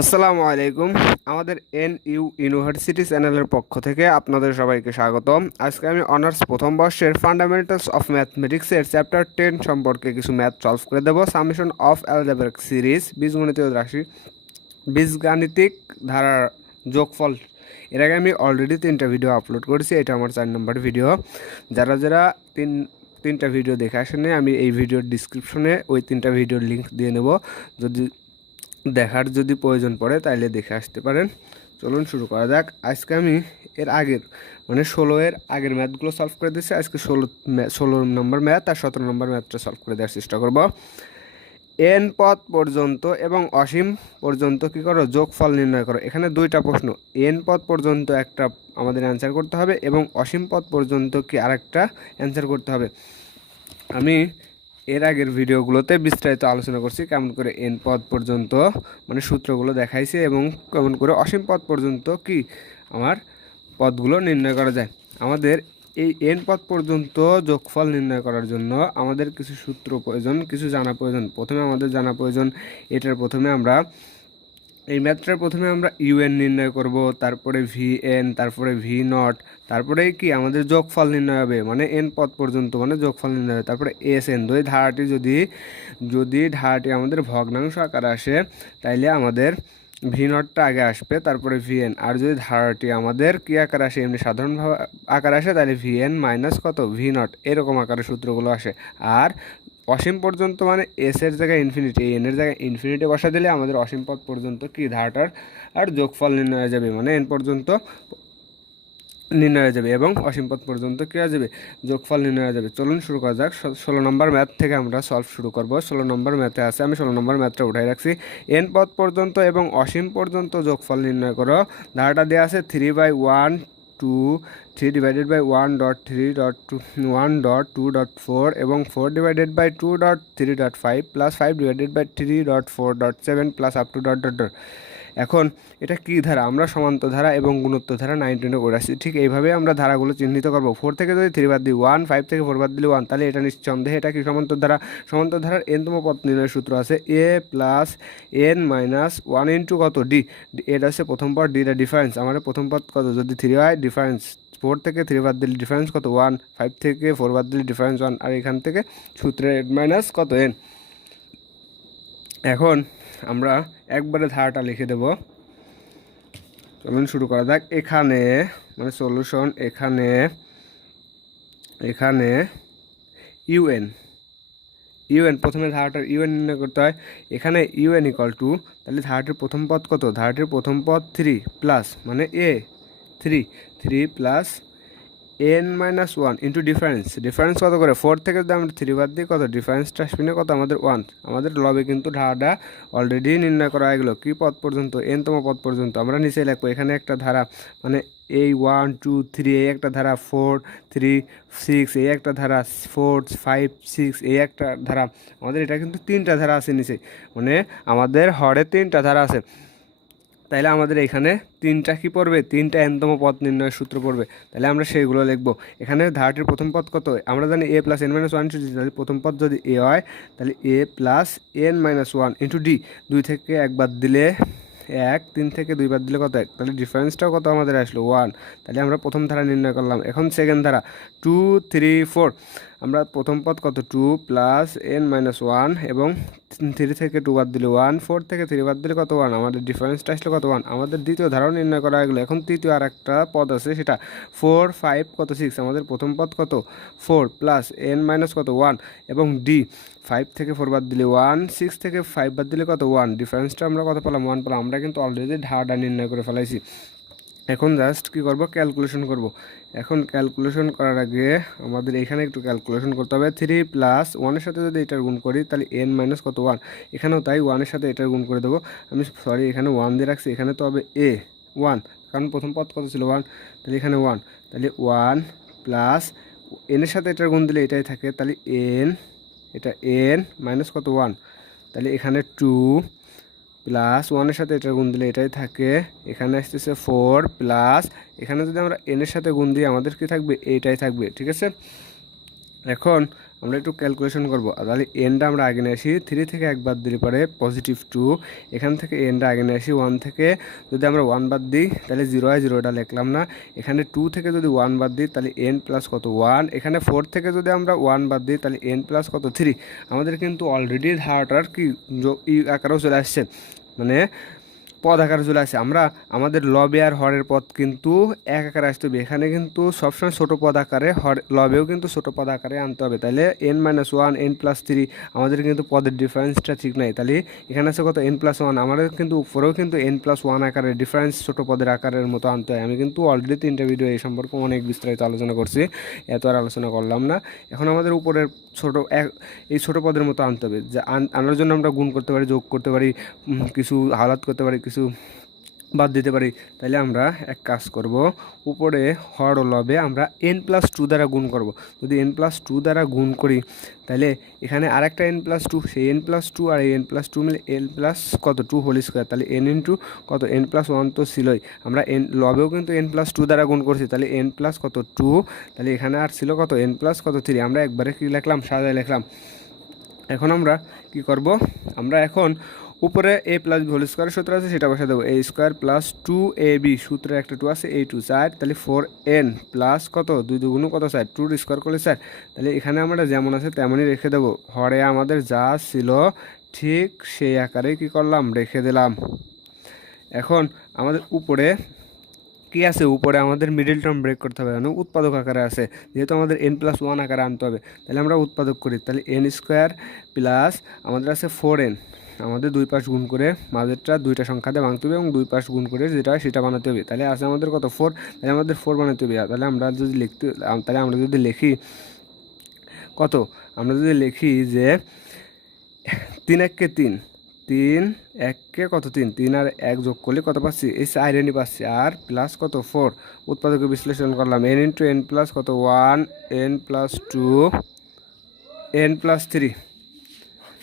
আসসালামু আলাইকুম। আমাদের এনইউ ইউনিভার্সিটি চ্যানেলের পক্ষ থেকে আপনাদের সবাইকে স্বাগতম। আজকে আমি অনার্স প্রথম বর্ষের ফান্ডামেন্টালস অফ ম্যাথমেটিক্সের চ্যাপ্টার 10 সম্পর্কে কিছু ম্যাথ সলভ করে দেবো। সামেশন অফ অ্যালজেব্রিক সিরিজ, বীজগণিতীয় রাশি, বীজগাণিতিক ধারার যোগফল। এর আগে আমি অলরেডি 3টা ভিডিও আপলোড করেছি, এটা আমার 4 নম্বর ভিডিও। যারা যারা তিনটা ভিডিও দেখে আসেনি, আমি এই ভিডিওর ডিসক্রিপশনে ওই 3টা ভিডিওর লিঙ্ক দিয়ে নেব। যদি প্রয়োজন পড়ে তাইলে দেখে আসতে পারেন। চলুন শুরু করা যাক। আজকে আমি এর আগের 16 আগের ম্যাথগুলো সলভ করে দিচ্ছি। আজকে 16 নম্বর ম্যাথ আর 17 নম্বর ম্যাথটা সলভ করে দেওয়ার চেষ্টা করব। এন পদ পর্যন্ত এবং অসীম পর্যন্ত কী করো, যোগফল নির্ণয় করো। এখানে 2টা প্রশ্ন, এন পদ পর্যন্ত একটা আমাদের অ্যান্সার করতে হবে এবং অসীম পদ পর্যন্ত কি আরেকটা অ্যান্সার করতে হবে। আমি এর আগের ভিডিওগুলোতে বিস্তারিত আলোচনা করছি কেমন করে এন পদ পর্যন্ত সূত্রগুলো দেখাইছি এবং কেমন করে অসীম পদ পর্যন্ত কি আমার পদগুলো নির্ণয় করা যায়। আমাদের এই এন পদ পর্যন্ত যোগফল নির্ণয় করার জন্য আমাদের কিছু সূত্র প্রয়োজন, কিছু জানা প্রয়োজন। প্রথমে আমাদের জানা প্রয়োজন, এই ম্যাথটার প্রথমে আমরা ইউএন নির্ণয় করব, তারপরে ভি এন, তারপরে ভি নট, তারপরে কি আমাদের যোগফল নির্ণয় হবে, এন পদ পর্যন্ত যোগফল নির্ণয় হবে। তারপরে এস এন, ধারাটি যদি ধারাটি আমাদের ভগ্নাংশ আকারে আসে তাইলে আমাদের ভি নটটা আগে আসবে, তারপরে ভি এন। আর যদি ধারাটি আমাদের কি আকারে আসে, এমনি সাধারণভাবে আকারে আসে, তাহলে ভি এন মাইনাস কত, ভি নট, এরকম আকারে সূত্রগুলো আসে। আর অসীম পর্যন্ত এস এর জায়গায় ইনফিনিটি, এন এর জায়গায় ইনফিনিটি বসা দিলে আমাদের অসীম পদ পর্যন্ত কি ধারাটার আর যোগফল নির্ণয় হয়ে যাবে, এন পর্যন্ত নির্ণয় হয়ে যাবে এবং অসীম পদ পর্যন্ত কী হয়ে যাবে, যোগফল নির্ণয় হয়ে যাবে। চলুন শুরু করা যাক। 16 নম্বর ম্যাথ থেকে আমরা সলভ শুরু করব। 16 নম্বর ম্যাথে আছে, আমি 16 নম্বর ম্যাথটা উঠাই রাখছি। এন পদ পর্যন্ত এবং অসীম পর্যন্ত যোগফল নির্ণয় করো। ধারাটা দেওয়া আছে 3/1 2 3 ডিভাইডেড বাই 1.3.1.2.4 এবং 4/2.3.5 plus 5 divided by 3.4.7 plus up to dot dot dot. এখন এটা কি ধারা, আমরা সমান্তর ধারা এবং গুণোত্তর ধারা 9-10 করে আসছি। ঠিক এইভাবে আমরা ধারাগুলো চিহ্নিত করব। 4 থেকে যদি 3 বাদ দিই 1, 5 থেকে 4 বাদ দিলে 1, তাহলে এটা নিঃসন্দেহে এটা কি সমান্তর ধারা। সমান্তর ধারার এনতম পদ নির্ণয়ের সূত্র আছে এ প্লাস এন মাইনাস 1 ইন্টু কত, ডি। এটা হচ্ছে প্রথম পদ, ডিটা ডিফারেন্স। আমাদের প্রথম পদ কত, যদি 3 হয় ডিফারেন্স 4 থেকে 3 বাদ দিলে ডিফারেন্স কত, 1, 5 থেকে 4 বাদ দিলে ডিফারেন্স 1, আর এখান থেকে সূত্রের এন মাইনাস কত, এন। এখন আমরা একবারে ধারাটা লিখে দেব। চলুন শুরু করা যাক। এখানে সলিউশন, এখানে ইউএন প্রথমে ধারাটার ইউএন নির্ণয় করতে হয়। এখানে ইউএন ইকুয়াল টু, তাহলে ধারাটির প্রথম পদ কত, ধারাটির প্রথম পদ 3 প্লাস এ 3 plus n minus 1 into difference কত করে, 4 থেকে যদি আমরা 3 বাদ দিই কত, ডিফারেন্সটা আসবে না কত, আমাদের 1। আমাদের লবে কিন্তু ধারাটা অলরেডি নির্ণয় করা হয়ে গেলো। কী পদ পর্যন্ত, এনতম পদ পর্যন্ত। আমরা নিচে লিখবো, এখানে একটা ধারা এই 1 2 3, এই একটা ধারা 4 3 6, এই একটা ধারা 4 5 6, এই একটা ধারা। আমাদের এটা কিন্তু 3টা ধারা আছে নিচে, আমাদের হরে 3টা ধারা আছে। তাইলে আমাদের এখানে 3টা কি পড়বে, 3টা এনতম পদ নির্ণয়ের সূত্র পড়বে। তাহলে আমরা সেইগুলো লিখবো। এখানে ধারাটির প্রথম পদ কত, আমরা জানি a plus n minus 1 into d. তাহলে প্রথম পদ যদি এ হয় তাহলে a plus n minus 1 into d. 2 থেকে 1 বাদ দিলে 1, 3 থেকে 2 বাদ দিলে কত, 1। তাহলে ডিফারেন্সটাও কত আমাদের আসলো, 1। তাহলে আমরা প্রথম ধারা নির্ণয় করলাম। এখন সেকেন্ড ধারা 2 3 4, আমরা প্রথম পদ কত, 2 প্লাস এন মাইনাস 1 এবং 3 থেকে 2 বাদ দিলে 1, 4 থেকে 3 বাদ দিলে কত, 1। আমাদের ডিফারেন্সটা আসলে কত, 1। আমাদের দ্বিতীয় ধারাও নির্ণয় করা গেলো। এখন তৃতীয় আর একটা পদ আছে, সেটা 4 5 কত 6। আমাদের প্রথম পদ কত, 4 প্লাস এন মাইনাস কত, 1 এবং ডি 5 থেকে 4 বাদ দিলে 1, 6 থেকে 5 বাদ দিলে কত, 1। ডিফারেন্সটা আমরা কত পেলাম, 1 পেলাম। আমরা কিন্তু অলরেডি ধারাটা নির্ণয় করে ফেলাইছি। এখন জাস্ট কী করব, ক্যালকুলেশন করব। এখন ক্যালকুলেশন করার আগে আমাদের এখানে একটু ক্যালকুলেশন করতে হবে। 3 প্লাস 1-এর সাথে যদি এটার গুণ করি তাহলে এন মাইনাস কত, 1। এখানেও তাই 1-এর সাথে এটার গুণ করে দেবো। আমি সরি, এখানে 1 দিয়ে রাখছি, এখানে তো হবে এ 1, কারণ প্রথম পদ কত ছিল, 1। তাহলে এখানে 1, তাহলে 1 প্লাস এনের সাথে এটার গুণ দিলে এটাই থাকে, তাহলে এটা এন মাইনাস কত, 1। তাহলে এখানে 2 প্লাস 1-এর সাথে এটার গুণ দিলে এটাই থাকে, এখানে আসতেছে 4 প্লাস এখানে যদি আমরা এনের সাথে গুণ দিই আমাদের কি থাকবে, এইটাই থাকবে। ঠিক আছে, এখন আমরা একটু ক্যালকুলেশন করবো। তাহলে এনটা আমরা আগে নিয়ে আসি, 3 থেকে 1 বাদ দিলে পরে +2, এখান থেকে এনটা আগে নিয়ে আসি, 1 থেকে যদি আমরা 1 বাদ দিই তাহলে 0 হয়, 0টা লিখলাম না। এখানে 2 থেকে যদি 1 বাদ দিই তাহলে n প্লাস কত 1, এখানে 4 থেকে যদি আমরা 1 বাদ দিই তাহলে n প্লাস কত 3। আমাদের কিন্তু অলরেডি ধারাটার কি আকারেও চলে আসছে, মানে পদ আকারে চলে আসে। আমরা আমাদের লবে আর হরের পদ কিন্তু এক আকারে আসতে হবে, এখানে কিন্তু সবসময় ছোটো পদ আকারে, লবেও কিন্তু ছোটো পদ আকারে আনতে হবে। তাহলে n-1 n+3 আমাদের কিন্তু পদের ডিফারেন্সটা ঠিক নাই। তাহলে এখানে আছে কত n+1, আমাদের কিন্তু উপরেও কিন্তু n+1 আকারের ডিফারেন্স ছোটো পদের আকারের মতো আনতে হয়। আমি কিন্তু অলরেডি 3টা ভিডিও এই সম্পর্কে অনেক বিস্তারিত আলোচনা করছি, এত আর আলোচনা করলাম না। এখন আমাদের উপরের এই ছোটো পদের মতো আনতে হবে। যা আনার জন্য আমরা গুণ করতে পারি, যোগ করতে পারি, কিছু হালাত করতে পারি, কিছু বাদ দিতে পারি। তাহলে আমরা এক কাজ করব, উপরে হর ও লবে আমরা n+2 দ্বারা গুণ করব। যদি n+2 দ্বারা গুণ করি তাহলে এখানে আরেকটা n+2, সেই n+2 আর এই n+2 মিলে n+2 হোল স্কোয়ার, তাহলে n ইন্টু কত n+1 তো ছিলই। আমরা লবেও কিন্তু n+2 দ্বারা গুণ করছি, তাহলে n+2, তাহলে এখানে আর ছিল কত n+3। আমরা একবারে কি লিখলাম, সাজায় লিখলাম। এখন আমরা কি করব, আমরা এখন উপরে a+b হোল স্কোয়ার সূত্র আছে সেটা বসে দেবো, a² + 2ab, সূত্রে একটা 2 আছে, এই 2 4, তাহলে 4n প্লাস কত 2 2 গুণ কত 4, 2 স্কোয়ার করলে 4। তাহলে এখানে আমরা যেমন আছে তেমনই রেখে দেবো, হরে আমাদের যা ছিল ঠিক সেই আকারে কি করলাম, রেখে দিলাম। এখন আমাদের উপরে কি আছে, উপরে আমাদের মিডল টার্ম ব্রেক করতে হবে, মানে উৎপাদক আকারে আছে, যেহেতু আমাদের n+1 আকারে আনতে হবে। তাহলে আমরা উৎপাদক করি, তাহলে n² প্লাস আমাদের আছে 4n, আমাদের দুই পাশ গুণ করে মাঝেরটা দুইটা সংখ্যা দিয়ে ভাঙতে হবে এবং দুই পাশ গুণ করে যেটা সেটা বানাতে হবে। তাহলে আছে আমাদের কত 4, তাহলে আমাদের 4 বানাতে হবে। তাহলে আমরা যদি লিখি কত, আমরা যদি লিখি যে 3 1 3, 3 1 কত 3, 3 আর 1 যোগ করলে কত পাচ্ছি, এই 4n পাচ্ছি, আর প্লাস কত 4, উৎপাদকে বিশ্লেষণ করলাম, n ইন্টু n প্লাস কত 1, n+2, n+3।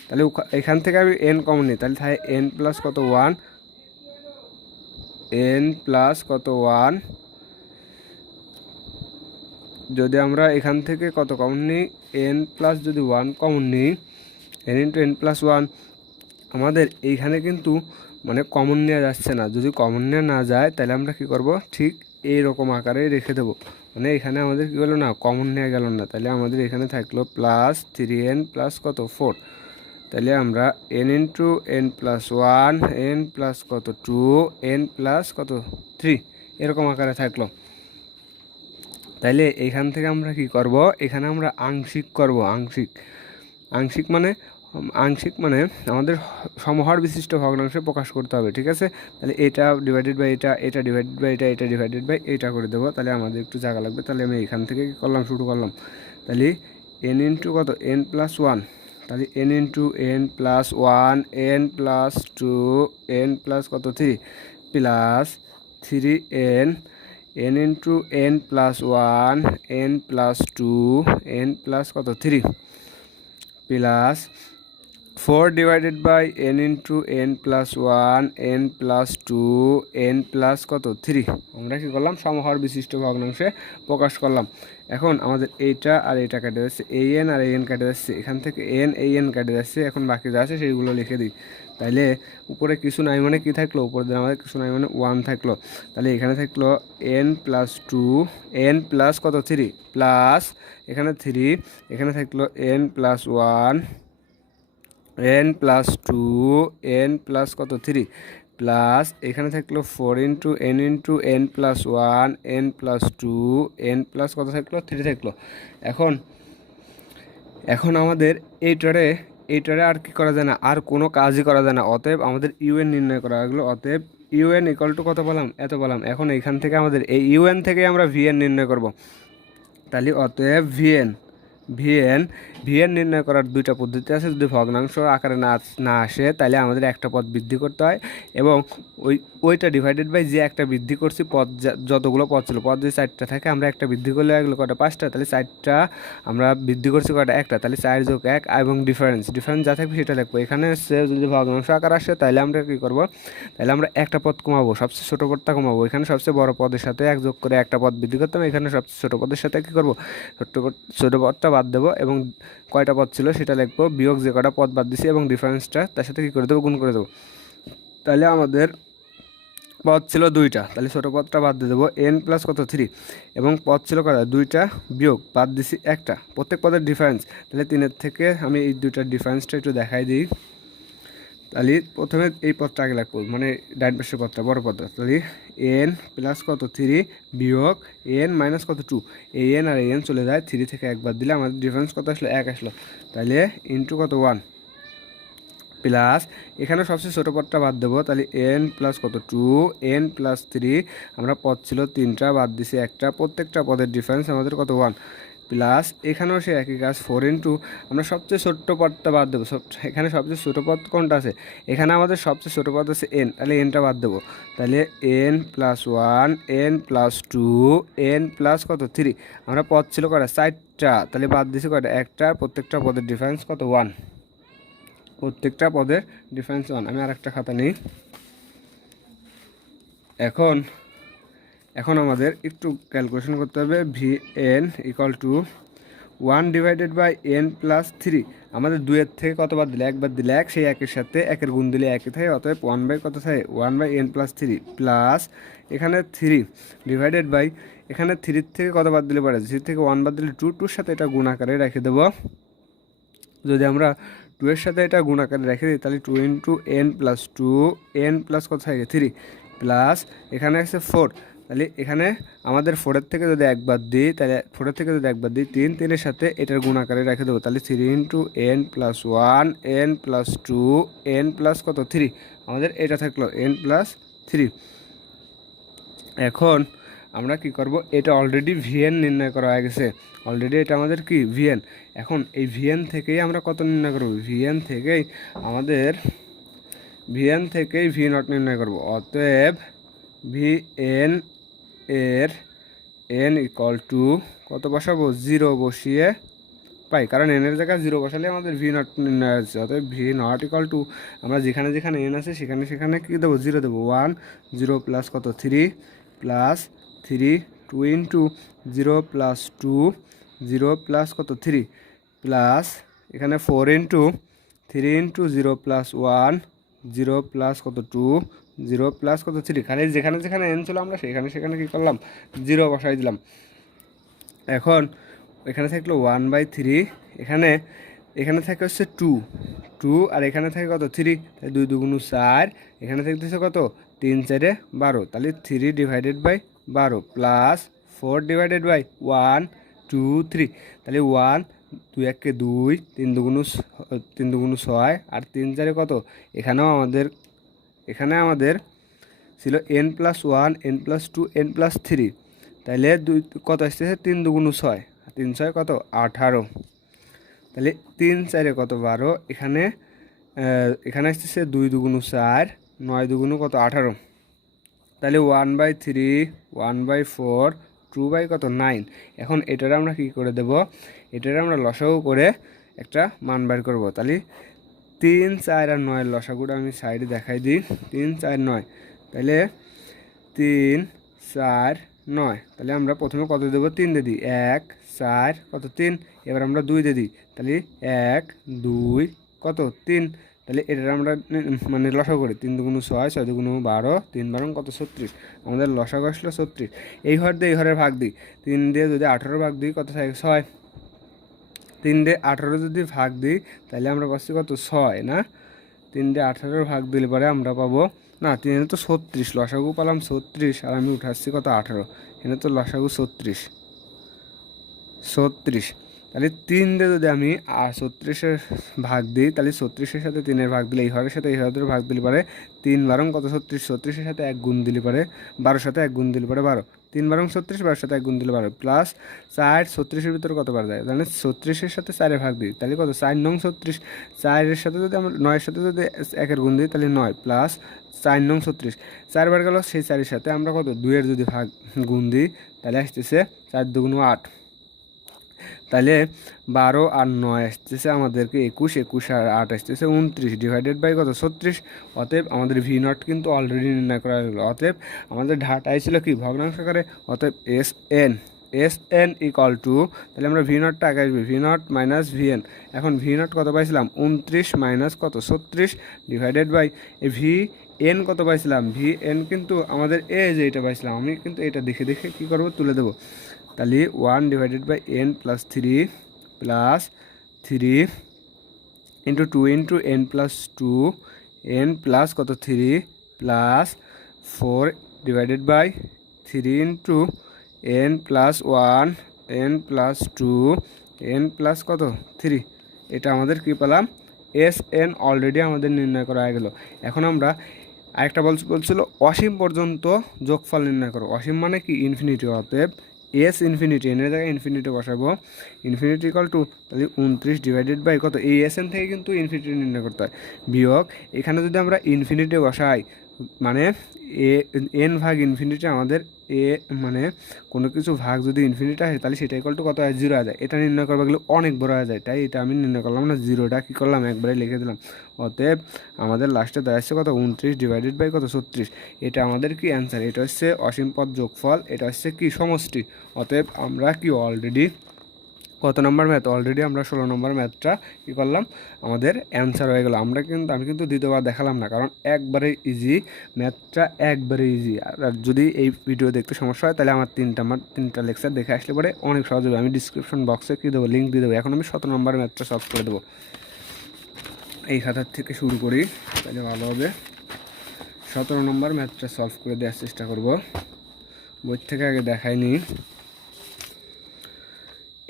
তাহলে এখান থেকে আমি n কমন নিই, তাহলে n প্লাস কত 1, n প্লাস কত 1, যদি আমরা এখান থেকে কত কমন নিই, n প্লাস যদি 1 কমন নিই, n ইন্টু n+1, আমাদের এইখানে কিন্তু মানে কমন নেওয়া যাচ্ছে না। যদি কমন নেওয়া না যায় তাহলে আমরা কি করব, ঠিক এইরকম আকারে রেখে দেবো, মানে এখানে আমাদের কী হলো না, কমন নেওয়া গেল না। তাহলে আমাদের এখানে থাকলো +3n প্লাস কত 4, তাহলে আমরা n into n+1, n plus কত 2, n প্লাস কত 3 এরকম আকারে থাকলো। তাইলে এখান থেকে আমরা কি করব, এখানে আমরা আংশিক করব, আংশিক মানে আমাদের সমহর বিশিষ্ট ভগ্নাংশে প্রকাশ করতে হবে, ঠিক আছে। তাহলে এটা ডিভাইডেড বাই এটা, এটা ডিভাইডেড বাই এটা, এটা ডিভাইডেড বাই এটা করে দেবো। তাহলে আমাদের একটু জায়গা লাগবে, তাহলে আমি এখান থেকে কী করলাম, শুরু করলাম। তাহলে n ইন্টু কত n+1, তাহলে n into n+1, n+2, n plus কত 3 plus 3n, n into n+1, n+2, n plus কত 3 plus 4 divided by n into n+1, n+2, n plus কত 3। আমরা কী করলাম, সমহর বিশিষ্ট ভগ্নাংশে প্রকাশ করলাম। এখন আমাদের এইটা আর এইটা কেটে যাচ্ছে, an আর an কেটে যাচ্ছে, এখান থেকে an কেটে যাচ্ছে। এখন বাকি যা আছে সেইগুলো লিখে দিই। তাইলে উপরে কিছু নাই মানে কি থাকলো, উপরে দিয়ে আমাদের কিছু নাই মানে 1 থাকলো। তাহলে এখানে থাকলো n+2, n প্লাস কত 3 প্লাস এখানে 3, এখানে থাকলো n+1, n+2, n প্লাস কত 3 প্লাস এখানে থাকলো 4 into n into n+1, n+2, n plus কত থাকলো 3 থাকলো। এখন আমাদের এইটারে আর কি করা যায় না, আর কোনো কাজই করা যায় না। অতএব আমাদের ইউএন নির্ণয় করা গেলো। অতএব ইউএন ইকুয়াল টু কত পেলাম, এত পেলাম। এখন এইখান থেকে আমাদের এই ইউএন থেকে আমরা ভিএন নির্ণয় করব। তাহলে অতএব ভিএন নির্ণয় করার দুইটা পদ্ধতি আছে। যদি ভগ্নাংশ আকারে না আসে তাহলে আমাদের একটা পদ বৃদ্ধি করতে হয় এবং ওইটা ডিভাইডেড বাই যে একটা বৃদ্ধি করছি, পদ যতগুলো পদ ছিল, পদ যদি 4টা থাকে আমরা একটা বৃদ্ধি করলে এগুলো কটা 5টা, তাহলে 4টা আমরা বৃদ্ধি করছি কটা একটা, তাহলে 4 যোগ 1 এবং ডিফারেন্স যা থাকবে সেটা লিখবো। এখানে যদি ভগ্নাংশ আকার আসে তাহলে আমরা কী করব, তাহলে আমরা একটা পদ কমাবো, সবচেয়ে ছোটো পদটা কমাবো। এখানে সবচেয়ে বড় পদের সাথে 1 যোগ করে একটা পদ বৃদ্ধি করতাম, এখানে সবচেয়ে ছোটো পদের সাথে কী করবো, ছোটো পদটা বাদ দেবো এবং কয়টা পদ ছিল সেটা লিখবো, বিয়োগ যে কটা পদ বাদ দিছি এবং ডিফারেন্সটা তার সাথে কী করে দেবো, গুণ করে দেবো। তাহলে আমাদের পদ ছিল 2টা, তাহলে ছোটো পদটা বাদ দিয়ে দেবো, n প্লাস কত 3, এবং পদ ছিল কটা 2টা, বিয়োগ বাদ দিছি একটা, প্রত্যেক পদের ডিফারেন্স। তাহলে 3-এর থেকে আমি এই 2টার ডিফারেন্সটা একটু দেখাই দিই। তাহলে প্রথমে এই পদটা আগে লাগবো, মানে ডাইন পাশের পদটা, বড় পদটা। তাহলে n প্লাস কত 3 বিয়োগ n মাইনাস কত 2, এই n আর এই n চলে যায়, 3 থেকে একবার দিলে আমাদের ডিফারেন্স কত আসলো, 1 আসলো। তাহলে ইন্টু কত 1 প্লাস এখানে সবচেয়ে ছোটো পদটা বাদ দেবো, তাহলে n প্লাস কত 2, n প্লাস 3, আমরা পদ ছিল 3টা বাদ দিছি একটা, প্রত্যেকটা পদের ডিফারেন্স আমাদের কত 1, প্লাস এখানেও সে একই কাজ 4 ইন্টু আমরা সবচেয়ে ছোট্ট পদটা বাদ দেবো। এখানে সবচেয়ে ছোটো পদ কোনটা আছে, এখানে আমাদের সবচেয়ে ছোটো পদ আছে n, তাহলে nটা বাদ দেবো। তাহলে n plus 1, n plus 2, n plus কত 3, আমরা পদ ছিল কটা 4টা, তাহলে বাদ দিছি কটা একটা, প্রত্যেকটা পদের ডিফারেন্স কত 1, প্রত্যেকটা পদের ডিফারেন্স 1। আমি আরেকটা খাতা নিই। এখন আমাদের একটু ক্যালকুলেশন করতে হবে, vn equal to 1 divided by n plus 3, আমাদের 2-এর থেকে কত বাদ দিলে, একবার দিলে 1, সেই 1-এর সাথে 1-এর গুণ দিলে 1 থাকে, অতএব 1 বাই কত থাকে 1 বাই n প্লাস 3, প্লাস এখানে 3 ডিভাইডেড বাই, এখানে 3 থেকে কত বাদ দিলে পারে, 3 থেকে 1 বাদ দিলে 2, 2-র সাথে এটা গুণ আকারে রেখে দেবো। যদি আমরা 2-এর সাথে এটা গুণ আকারে রেখে দিই, তাহলে 2 into n plus 2, n plus কত থাকে 3, প্লাস এখানে আছে 4, তাহলে এখানে আমাদের 4-এর থেকে যদি একবার দিই, তাহলে 4-এর থেকে যদি একবার দিই 3, 3-এর সাথে এটার গুণ আকারে রেখে দেবো, তাহলে 3 into n plus 1, n plus 2, n plus কত 3, আমাদের এটা থাকলো n প্লাস 3। এখন আমরা কি করব, এটা অলরেডি vn নির্ণয় করা হয়ে গেছে, অলরেডি এটা আমাদের কি vn। এখন এই vn থেকেই আমরা কত নির্ণয় করব, vn থেকেই v নট নির্ণয় করব। অতএব vn এর n ইকুয়াল টু কত বসাবো, 0 বসিয়ে পাই, কারণ n এর জায়গায় 0 বসালে আমাদের v নট নির্ণয় আছে। অতএব v নট ইকুয়াল টু আমরা যেখানে যেখানে n আছে সেখানে সেখানে কী দেবো, 0 দেবো, 1 0 প্লাস কত 3 প্লাস 3 2 ইন্টু 0 প্লাস 2 0 প্লাস কত 3 প্লাস এখানে 4 ইন্টু 3 ইন্টু 0 প্লাস 1 0 প্লাস কত 2 0 প্লাস কত 3, খালি যেখানে যেখানে n ছিল আমরা সেখানে সেখানে কী করলাম, 0 বসাই দিলাম। এখন এখানে থাকলো 1/3, এখানে থাকে হচ্ছে 2 আর এখানে থাকে কত 3, তাই 2 2 4, এখানে থাকতেছে কত 3 4 12, তাহলে 3 divided by 12 plus 4 divided by 1 2 3, তাহলে 1 2 1 2 3 2 6 আর 3 4 কত, এখানে আমাদের ছিল n plus 1 n plus 2 n plus 3, তাহলে কত আসতেছে 3 2 6, 3 6 কত 18, তাহলে 3 4 কত 12, এখানে আসতেছে 2 2 4 9 2 কত 18, তাহলে 1/3 1/4 2 কত 9। এখন এটার আমরা কি করে দেব, এটার আমরা লসাগু করে একটা মান বের করব। তাহলে 3 4 আর 9 লসাগুটা আমি সাইডে দেখাই দিই, 3 4 9, তাহলে 3 4 9, তাহলে আমরা প্রথমে কত দেবো, 3 দিয়ে দিই, 1 4 কত 3, এবার আমরা 2 দিয়ে দিই, তাহলে 1 2 কত 3, তাহলে এটার আমরা মানে লসাগু করি, 3 2 6 6 2 12 3 12 কত 36, আমাদের লসাগু আসলো 36। এই ঘর দিয়ে এই ঘরের ভাগ দিই, 3 দিয়ে যদি 18 ভাগ দিই কত থাকে 6, 3 দিয়ে 18 যদি ভাগ দিই তাহলে আমরা পাচ্ছি কত 6 না, 3 দিয়ে 18 ভাগ দিলে পরে আমরা পাবো না, 3 তো 36, লসাগু পেলাম 36 আর আমি উঠাচ্ছি কত 18, এখানে তো লসাগু 36, তাহলে 3 দিয়ে যদি আমি 36-এর ভাগ দিই, তাহলে 36-এর সাথে 3-এর ভাগ দিলে এই ঘরের সাথে এই ঘরের ভাগ দিলে পারে 3 12 কত 36, 36-এর সাথে 1 গুণ দিলে পারে 12-এর সাথে 1 গুণ দিলে পারে 12, 3 12 36, 12-এর সাথে 1 গুণ দিলে 12, প্লাস 4 36-এর ভিতরে কত বার যায়, তাহলে 36-এর সাথে 4-এর ভাগ দিই, তাহলে কত 4 9 36, 4-এর সাথে যদি আমরা 9-এর সাথে যদি 1-এর গুণ দিই তাহলে 9 প্লাস 4 9 36, 4 বার গেল, সেই 4-এর সাথে আমরা কত 2-এর যদি ভাগ গুণ দিই তাহলে আসতেছে 4 2 8, তাহলে 12 আর 9 আসতেছে আমাদেরকে 21, 21 আর 8 আসতেছে 29 ডিভাইডেড বাই কত 36। অতএব আমাদের ভি নট কিন্তু অলরেডি নির্ণয় করা গেল। অতএব আমাদের ঢাটাই ছিল কি ভগ্নাংশ আকারে, অতএব S N S N equal to, তাহলে আমরা ভি নটটা আগে আসবে, V naught minus V N. এখন ভি নট কত পাইছিলাম 29 মাইনাস কত 36 ডিভাইডেড বাই এই ভি এন কত পাইছিলাম, ভি এন কিন্তু আমাদের এ যে এটা পাইছিলাম, আমি কিন্তু এটা দেখে দেখে কী করবো তুলে দেবো। তাহলে 1 divided by n plus 3 plus 3 into 2 into n plus 2 n plus কত 3 plus 4 divided by 3 into n plus 1 n plus 2 n plus কত 3। এটা আমাদের কী পেলাম, এস এন অলরেডি আমাদের নির্ণয় করা হয়ে গেল। এখন আমরা আরেকটা বলছিল অসীম পর্যন্ত যোগফল নির্ণয় করো। অসীম মানে কি ইনফিনিটি, অতএব এস ইনফিনিটি, এনের জায়গায় ইনফিনিটি বসাবো, ইনফিনিটি ইকুয়াল টু তাহলে 29 ডিভাইডেড বাই কত, এই এস এন থেকে কিন্তু ইনফিনিটি নির্ণয় করতে হয়, বিয়োগ এখানে যদি আমরা ইনফিনিটি বসাই মানে এন ভাগ ইনফিনিটি, আমাদের এ মানে কোনো কিছু ভাগ যদি ইনফিনিটি আসে তাহলে সেটা ইকুয়াল টু কত হয় 0 হয়ে যায়। এটা নির্ণয় করবে গেলে অনেক বড় হয়ে যায়, তাই এটা আমি নির্ণয় করলাম না, 0টা কী করলাম একবারে লিখে দিলাম। অতএব আমাদের লাস্টে দাঁড়াচ্ছে কত 29 ডিভাইডেড বাই কত 36। এটা আমাদের কি অ্যান্সার, এটা হচ্ছে অসীম পদ যোগফল, এটা হচ্ছে কি সমষ্টি। অতএব আমরা কি অলরেডি কত নম্বর ম্যাথ, অলরেডি আমরা 16 নম্বর ম্যাথটা কী করলাম, আমাদের অ্যান্সার হয়ে গেল। আমি কিন্তু দ্বিতীয়বার দেখালাম না, কারণ একবারে ইজি ম্যাথটা, একবারে ইজি। আর যদি এই ভিডিও দেখতে সমস্যা হয় তাহলে আমার তিনটা লেকচার দেখে আসলে পরে অনেক সহজ হবে। আমি ডিসক্রিপশন বক্সে কী দেবো, লিঙ্ক দিয়ে দেবো। এখন আমি 17 নম্বর ম্যাথটা সলভ করে দেবো। এই খাতার থেকে শুরু করি তাহলে ভালো হবে। 17 নম্বর ম্যাথটা সলভ করে দেওয়ার চেষ্টা করব, বই থেকে আগে দেখাইনি।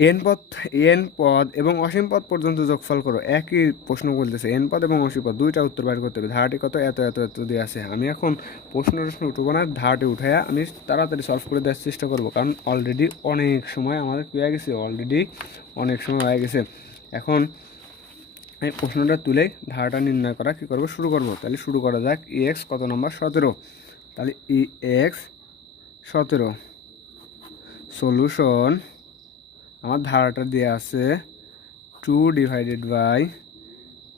এন পদ এবং অসীম পদ পর্যন্ত যোগফল করো। একই প্রশ্ন বলতেছে, এন পদ এবং অসীম পদ দুইটা উত্তর বাইর করতে হবে। ধারাটি কত, এত এত এত দিয়ে আছে। আমি এখন প্রশ্ন উঠবো না, ধারাটি উঠাইয়া আমি তাড়াতাড়ি সলভ করে দেওয়ার চেষ্টা করব, কারণ অলরেডি অনেক সময় আমাদের কী হয়ে গেছে, হয়ে গেছে। এখন এই প্রশ্নটা তুলে ধারাটা নির্ণয় করা কী করবো, শুরু করব। তাহলে শুরু করা যাক। ই এক্স কত নম্বর 17, তাহলে ই এক্স 17 সলিউশন, আমার ধারাটা দেওয়া আছে 2 divided by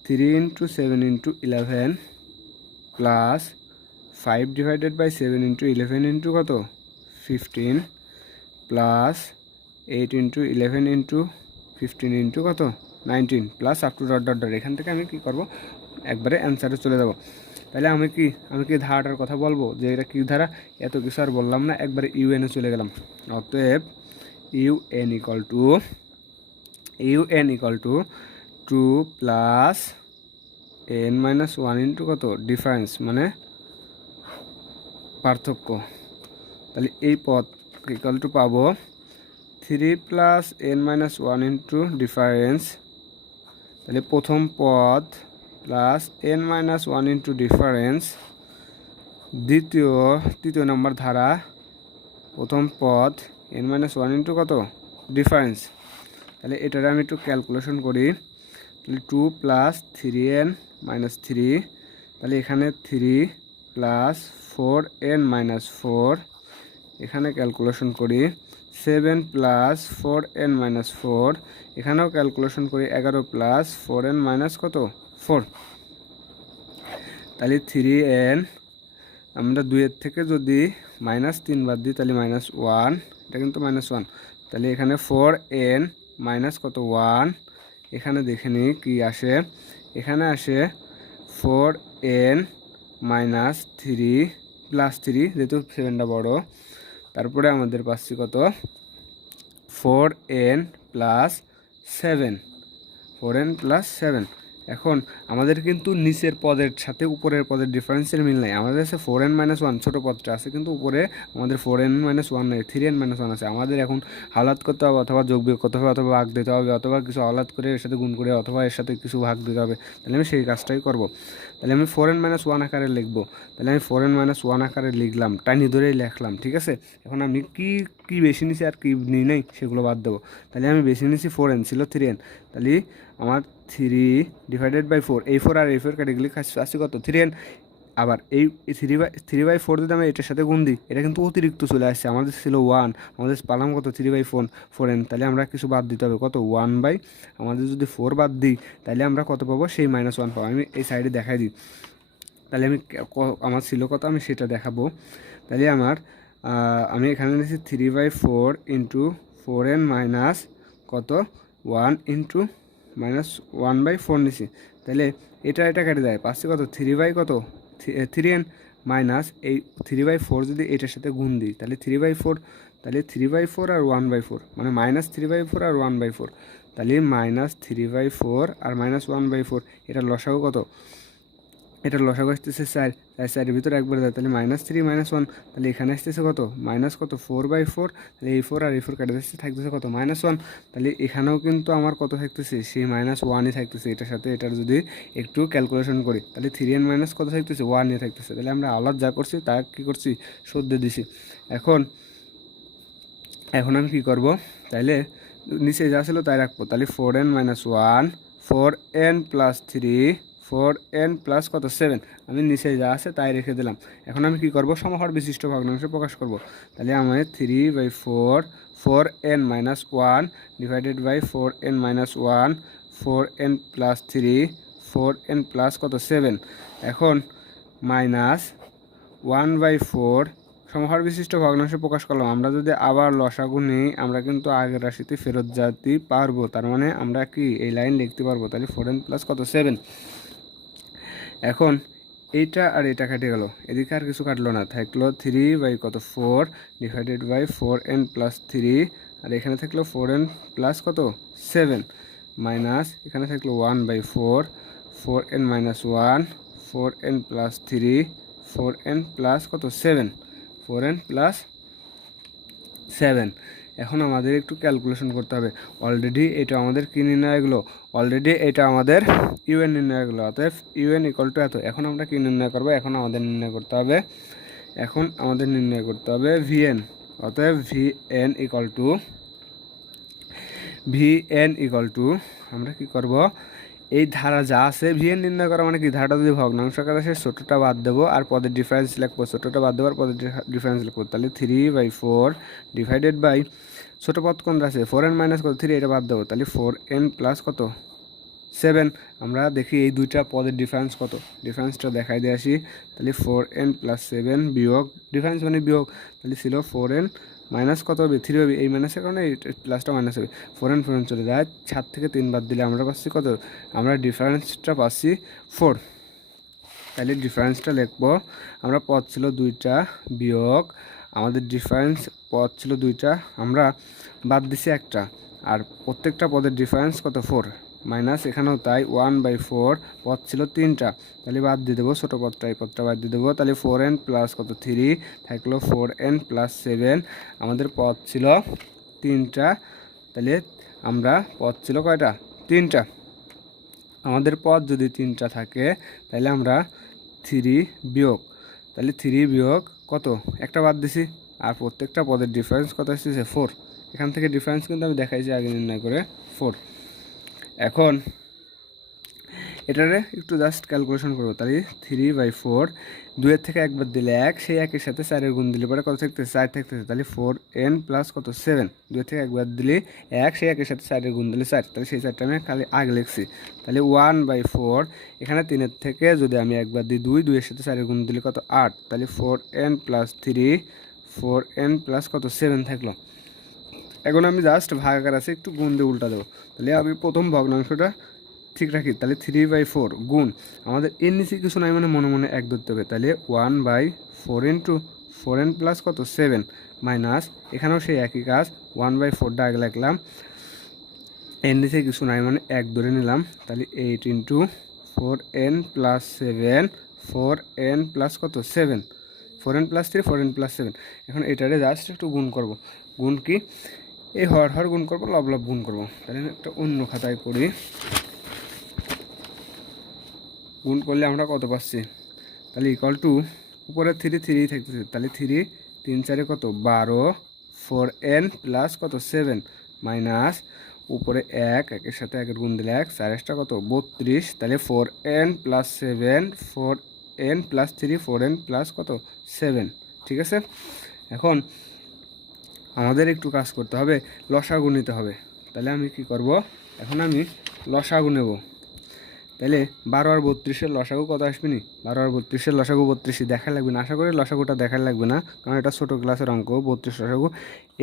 3 into 7 into 11 plus 5 divided by 7 into 11 into কত 15 প্লাস 8 ইন্টু 11 ইন্টু 15 ইন্টু কত 19 plus up to dot dot dot. এখান থেকে আমি কী করবো, একবারে অ্যান্সারে চলে যাব। তাহলে আমি কি ধারাটার কথা বলবো যে এটা কী ধারা, এত কিছু আর বললাম না, একবারে ইউএনে চলে গেলাম। অতএব un equal to 2 plus n minus 1 into কত ডিফারেন্স মানে পার্থক্য। তাহলে এই পদ ইকুয়াল টু পাবো 3 plus n minus 1 into difference, তাহলে প্রথম পদ plus n minus 1 into difference, তৃতীয় নম্বর ধারা প্রথম পদ n মাইনাস 1 ইন্টু কত ডিফারেন্স। তাহলে এটারে আমি একটু ক্যালকুলেশন করি, তাহলে 2 প্লাস 3n মাইনাস 3, তাহলে এখানে 3 প্লাস 4n মাইনাস 4, এখানে ক্যালকুলেশন করি 7 প্লাস 4n মাইনাস 4, এখানেও ক্যালকুলেশন করি 11 প্লাস 4n মাইনাস কত 4। তাহলে 3n আমরা 2-এর থেকে যদি -3 বাদ দিই তাহলে -1, এটা কিন্তু -1, তাহলে এখানে 4n মাইনাস কত 1, এখানে দেখে নিই কী আসে, এখানে আসে 4n মাইনাস 3 প্লাস 3, যেহেতু 7টা বড়, তারপরে আমাদের পাচ্ছি কত 4n প্লাস 7, 4n প্লাস 7। এখন আমাদের কিন্তু নিচের পদের সাথে উপরের পদের ডিফারেন্সের মিল নাই। আমাদের কাছে 4n মাইনাস 1 ছোটো পদটা আছে, কিন্তু উপরে আমাদের 4n মাইনাস 1 নেই, 3n মাইনাস 1 আছে। আমাদের এখন হালাত করতে হবে, অথবা যোগ বিয়োগ করতে হবে, অথবা ভাগ দিতে হবে, অথবা কিছু হালাত করে এর সাথে গুণ করে, অথবা এর সাথে কিছু ভাগ দিতে হবে। তাহলে আমি সেই কাজটাই করব। তাহলে আমি 4n মাইনাস 1 আকারে লিখবো। তাহলে আমি 4n মাইনাস 1 আকারে লিখলাম, টাইনি ধরেই লিখলাম, ঠিক আছে। এখন আমি কি বেশি নিছি আর কি নিই নাই সেগুলো বাদ দেবো। তাহলে আমি বেশি নিছি 4n, ছিল 3n, তাহলে আমার 3 ডিভাইডেড বাই 4, এই 4 আর এই 4 কেটে গেলে আসছে কত 3n। আবার এই 3/4 যদি আমি এটার সাথে গুণ দিই, এটা কিন্তু অতিরিক্ত চলে আসছে, আমাদের ছিল 1, আমাদের পালাম কত 3/4n, তাহলে আমরা কিছু বাদ দিতে হবে, কত 1/, আমাদের যদি 4 বাদ দিই তাহলে আমরা কত পাবো, সেই -1 পাবো। আমি এই সাইডে দেখাই দিই, তাহলে আমার ছিল কত আমি সেটা দেখাবো। তাহলে আমার আমি এখানে নিয়েছি 3/4 ইন্টু 4n মাইনাস কত 1 ইন্টু মাইনাস 1/4 নিছি। তাহলে এটা কেটে যায়, পাচ্ছি কত 3 কত 3n মাইনাস এই 3/4 যদি এটার সাথে গুণ দিই তাহলে 3/4, তাহলে 3/4 আর 1/4 মানে মাইনাস 3/4 আর 1/4, তাহলে মাইনাস 3/4 আর মাইনাস 1/4 এটার লসাগু কত, এটার লসাগু আসতেছে 4, তাই 4-এর ভিতরে একবার যায়, তাহলে -3 -1, তাহলে এখানে আসতেছে কত মাইনাস কত 4/4, তাহলে এই 4 আর এই 4 কেটে যাচ্ছে, থাকতেছে কত -1, তাহলে এখানেও কিন্তু আমার কত থাকতেছে সেই -1ই থাকতেছে। এটার সাথে এটার যদি একটু ক্যালকুলেশন করি তাহলে 3n মাইনাস কত থাকতেছে 1ই থাকতেছে। তাহলে আমরা আলাদা যা করছি তা কী করছি সদ্য দিছি। এখন আমি কি করব, তাইলে নিচে যা ছিল তাই রাখবো, তাহলে 4n - 1 4n + 3 4n প্লাস কত 7, আমি নিচে যা আছে তাই রেখে দিলাম। এখন আমি কি করব, সমহর বিশিষ্ট ভগ্নাংশে প্রকাশ করব। তাহলে আমার 3/4 4n - 1 divided by 4n - 1 4n + 3 4n plus কত 7, এখন মাইনাস 1/4 সমহর বিশিষ্ট ভগ্নাংশে প্রকাশ করলাম। আমরা যদি আবার লসাগু নিই আমরা কিন্তু আগের রাশিতে ফেরত যেতে পারবো, তার মানে আমরা কি এই লাইন লিখতে পারবো। তাহলে 4n প্লাস কত 7, এখন এইটা আর এটা কেটে গেল, এদিকে আর কিছু কাটলো না, থাকলো 3/4 ডিভাইডেড বাই 4n + 3, আর এখানে থাকলো 4n প্লাস কত 7 মাইনাস এখানে থাকলো 1/4 4n - 1 4n + 3 4n প্লাস কত 7 4n + 7। এখন আমাদের একটু ক্যালকুলেশন করতে হবে। অলরেডি এটা আমাদের কী নির্ণয় গেলো, অলরেডি এটা আমাদের ইউএন নির্ণয় গেলো, অতএব ইউএন = এত। এখন আমরা কী নির্ণয় করবো, এখন আমাদের নির্ণয় করতে হবে ভিএন। অতএব ভিএন = আমরা কি করব, এই ধারা যা আছে ভিএন নির্ণয় করা মানে কি, ধারাটা যদি ভগ্নাংশ আকারে আসে ছোটোটা বাদ দেবো আর পদের ডিফারেন্স লিখবো, ছোটোটা বাদ দেবো আর পদের ডিফারেন্স লিখবো। তাহলে 3/4 ডিভাইডেড বাই ছোটো পদ কোনটা আছে 4n মাইনাস কত 3, এটা বাদ দেবো, তাহলে 4n প্লাস কত 7। আমরা দেখি এই দুইটা পদের ডিফারেন্স কত, ডিফারেন্সটা দেখাই দিয়ে আসি। তাহলে 4n + 7 বিয়োগ ডিফারেন্স মানে বিয়োগ, তাহলে ছিল 4n মাইনাস কত হবে 3 হবে, এই মাইনাসের কারণে এই প্লাসটা মাইনাস হবে, 4n চলে যায়, 7 থেকে 3 বাদ দিলে আমরা পাচ্ছি কত, আমরা ডিফারেন্সটা পাচ্ছি 4। তাহলে ডিফারেন্সটা লিখবো, আমরা পদ ছিল 2টা বিয়োগ আমাদের ডিফারেন্স পদ ছিল 2টা, আমরা বাদ দিছি একটা, আর প্রত্যেকটা পদের ডিফারেন্স কত 4 মাইনাস এখানেও তাই 1/4 পদ ছিল 3টা, তাহলে বাদ দিয়ে দেবো ছোটো পদটা, এই পদটা বাদ দিয়ে দেবো। তাহলে 4n প্লাস কত 3 থাকলো 4n + 7, আমাদের পদ ছিল 3টা, তাহলে আমরা পদ ছিল কয়টা 3টা, আমাদের পদ যদি 3টা থাকে তাহলে আমরা 3 বিয়োগ, তাহলে 3 বিয়োগ কত একটা বাদ দিছি, আর প্রত্যেকটা পদের ডিফারেন্স কত আসছে 4, এখান থেকে ডিফারেন্স কিন্তু আমি দেখাইছি আগে নির্ণয় করে 4। এখন এটারে একটু জাস্ট ক্যালকুলেশন করবো, তাহলে 3/4 2-এর থেকে একবার দিলে 1, সেই 1-এর সাথে 4-এর গুণ দিলে পরে কত থাকতেছে 4 থাকতেছে, তাহলে 4n প্লাস কত 7, 2-এর থেকে একবার দিলে 1, সেই 1-এর সাথে 4-এর গুণ দিলে 4, তাহলে সেই 4টা আমি খালি আগে লিখছি। তাহলে 1/4 এখানে 3-এর থেকে যদি আমি একবার দিই 2, 2-এর সাথে 4-এর গুণ দিলে কত 8, তাহলে 4n + 3 4n প্লাস কত 7 থাকলো। এখন আমি জাস্ট ভাগাকার আছে একটু গুণ দিয়ে উল্টা দেবো, তাহলে আমি প্রথম ভগ্নাংশটা ঠিক রাখি, তাহলে 3/4 গুণ আমাদের এর নিচে কিছু নাই মানে মনে মনে 1 ধরতে হবে, তাহলে 1/4 ইন্টু 4n প্লাস কত 7 মাইনাস এখানেও সেই একই কাজ 1/4 আগে লিখলাম, এর নিচে কিছু নাই মানে 1 ধরে নিলাম, তাহলে 8 ইন্টু 4n + 7 4n প্লাস কত 7 4n + 3 4n + 7। এখন এটারে জাস্ট একটু গুণ করব, গুণ কি এই হর গুণ করবো, লব গুণ করবো। তাহলে একটা অন্য খাতায় করি, গুণ করলে আমরা কত পাচ্ছি, তাহলে = উপরে 3 3 থাকতেছে, তাহলে 3 3 4 কত 12 4n প্লাস কত 7 মাইনাস উপরে 1 এর সাথে 1-এর গুণ দিলে 1 4টা কত 32, তাহলে 4n + 7 4n + 3 4n প্লাস কত 7, ঠিক আছে। এখন আমাদের একটু কাজ করতে হবে, লসাগু নিতে হবে। তাহলে আমি কি করব, এখন আমি লসাগু নেব, তাহলে 12 আর 32-এর লসাগু কত আসবে নি? 12 আর 32-এর লসাগু 32 দেখা লাগবে না, আশা করি লসাগুটা দেখা লাগবে না, কারণ এটা ছোটো ক্লাসের অঙ্ক। 32 লসাগু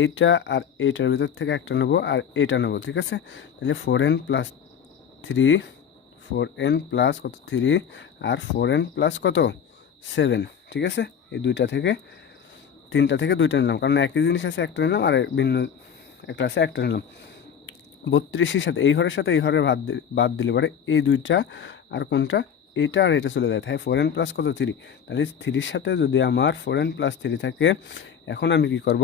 এইটা আর এইটার ভিতর থেকে একটা নেবো আর এইটা নেবো, ঠিক আছে? তাহলে 4n প্লাস 3, 4n প্লাস কত 3 আর 4n প্লাস কত 7, ঠিক আছে? এই দুইটা থেকে তিনটা থেকে দুইটা নিলাম, কারণ একই জিনিস আছে একটা নিলাম আর ভিন্ন একটা আছে একটা নিলাম। 32-এর সাথে এই ঘরের সাথে এই ঘরের বাদ দিলে পরে এই দুইটা আর কোনটা এটা আর এটা চলে যায়, তাই 4n প্লাস কত 3। তাহলে 3-র সাথে যদি আমার 4n প্লাস 3 থাকে, এখন আমি কি করব,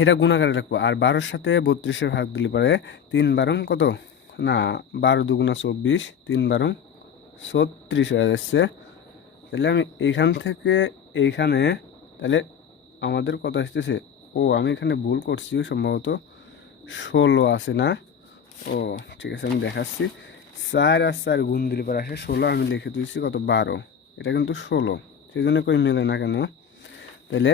এটা গুণাকারে রাখবো। আর 12-র সাথে 32-এর ভাগ দিলে পরে 3 বারং কত না 12 দুগুণা 24, 3 বারং 36 হয়ে যাচ্ছে। তাহলে আমি এইখান থেকে এইখানে তাহলে আমাদের কত আসতেছে, ও আমি এখানে ভুল করছি, সম্ভবত 16 আছে না? ও ঠিক আছে, আমি দেখাচ্ছি। 4 আর 4 গুণ দিলে পরে আসে 16, আমি লিখে দিয়েছি কত 12, এটা কিন্তু 16, সেই জন্য কই মেলে না কেন? তাহলে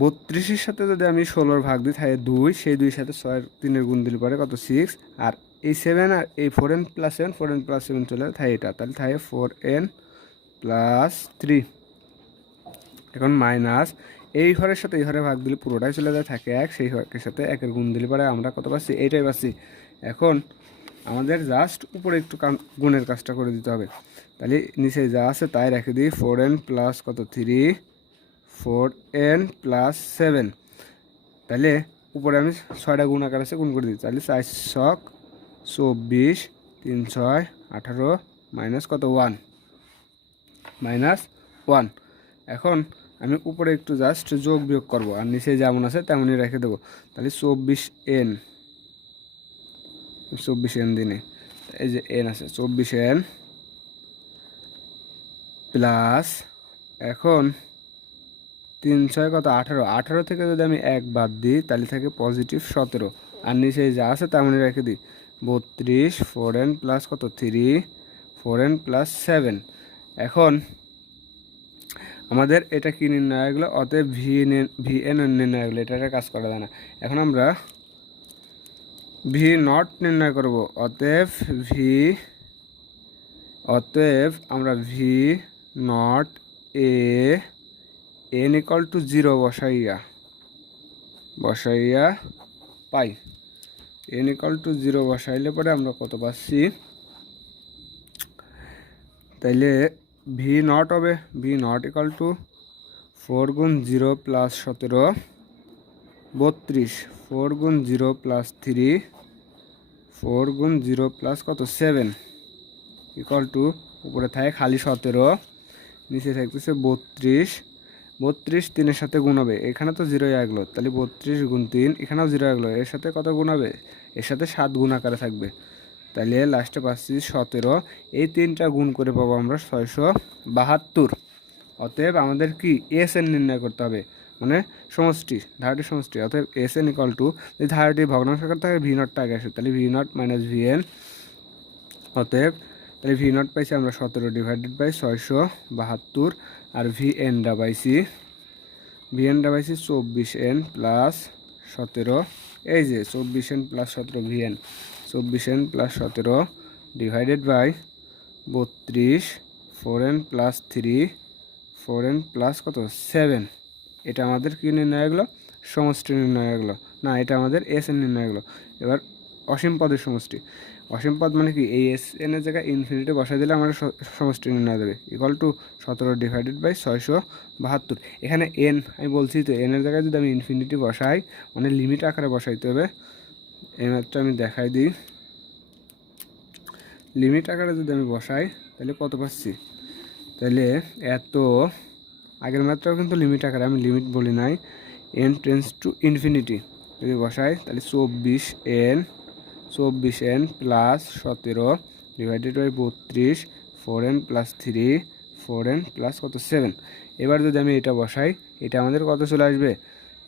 32-এর সাথে যদি আমি 16-র ভাগ দিই তাহলে 2, সেই 2-এর সাথে 6 3-এর গুণ দিলে পরে কত 6, আর এই 7 আর এই 4n প্লাস 7, 4n প্লাস 7 চলে তাই এটা, তাহলে তাই 4n প্লাস 3। এখন মাইনাস এই ঘরের সাথে এই ঘরে ভাগ দিলে পুরোটাই চলে যায়, থাকে 1, সেই ঘরের সাথে 1-এর গুণ দিলে পরে আমরা কত পাচ্ছি, এইটাই পাচ্ছি। এখন আমাদের জাস্ট উপরে একটু গুণের কাজটা করে দিতে হবে। তাহলে নিচে যা আছে তাই রেখে দিই, 4n প্লাস কত 3, 4n প্লাস 7। তাহলে উপরে আমি 6টা গুণ আকার আছে, গুণ করে দিই। তাহলে 4 ছক 24, 3 6 18 মাইনাস কত 1, মাইনাস 1। এখন আমি উপরে একটু জাস্ট যোগ বিয়োগ করব, আর নিচে যেমন আছে তেমনই রেখে দেবো। তাহলে 24n দিনে এই যে n আছে 24n প্লাস, এখন 3 6 কত 18, 18 থেকে যদি আমি 1 বাদ দিই তাহলে থাকে পজিটিভ 17, আর নিচে যা আছে তেমনই রেখে দিই 32, 4n প্লাস কত 3, 4n প্লাস 7। এখন আমাদের এটা কি নির্ণয় হলো, অতএব vn নির্ণয় হলো, এটা কাজ করা যায় না। এখন আমরা ভি নট নির্ণয় করব, অতএব আমরা V naught n equal to 0 বসাইয়া পাই। n ইকুয়াল টু 0 বসাইলে পরে আমরা কত পাচ্ছি, তাইলে ভি নট হবে, ভি নট ইকুয়াল টু 4 গুণ 0 প্লাস 17 32, 4 গুণ 0 প্লাস 3, 4 গুণ 0 প্লাস কত 7 ইকুয়াল টু, উপরে থাকে খালি 17, নিচে থাকতেছে 32, 32 3-এর সাথে গুণ হবে, এখানে তো 0 আগলো, তাহলে 32 গুণ 3, এখানেও 0 আগলো, এর সাথে কত গুণ হবে, এর সাথে 7 গুণ আকারে থাকবে। তাহলে লাস্টে পাচ্ছি 17, এই 3টা গুণ করে পাবো আমরা 672। অতএব আমাদের কি এসএন নির্ণয় করতে হবে, মানে সমষ্টি, ধারাটির সমষ্টি। অতএব এসএন ইকুয়াল টু, যদি ধারাটি ভগ্নাংশ করতে হয় ভি নটটা আগে আসে, তাহলে ভি নট মাইনাস ভিএন। অতএব তাহলে ভি নট পাইছি আমরা 17 ডিভাইডেড বাই 672, আর ভিএনটা পাইছি 24n প্লাস 17, এই যে 24n plus 17 v n, 24n plus 17 divided by 32, 4n plus 3, 4n plus কত 7। এটা আমাদের কি নির্ণয় হলো, সমষ্টি নির্ণয় হলো না, এটা আমাদের এস এন নির্ণয় হলো। এবার অসীম পদের সমষ্টি, অসীম পদ মানে কি, এই এস এন এর জায়গায় ইনফিনিটি বসাই দিলে আমাদের সমষ্টি নির্ণয় দেবে, ইকুয়াল টু 17 ডিভাইডেড বাই 672। এখানে এন আমি বলছি তো, এন এর জায়গায় যদি আমি ইনফিনিটি বসাই মানে লিমিট আকারে বসাইতে হবে। এই ম্যাথটা আমি দেখাই দিই, লিমিট আকারে যদি আমি বসাই তাহলে কত পাচ্ছি, তাহলে এত, আগের ম্যাথটাও কিন্তু লিমিট আকারে, আমি লিমিট বলি নাই, এন টেন্স টু ইনফিনিটি যদি বসাই তাহলে 24n plus 17 divided by 32, 4n plus 3, 4n plus কত 7। এবার যদি আমি এটা বসাই, এটা আমাদের কত চলে আসবে,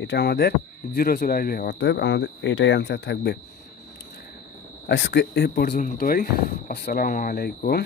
এটা আমাদের 0 চলে আসবে। অতএব আমাদের এটাই অ্যান্সার থাকবে। আজকে এ পর্যন্তই, আসসালামু আলাইকুম।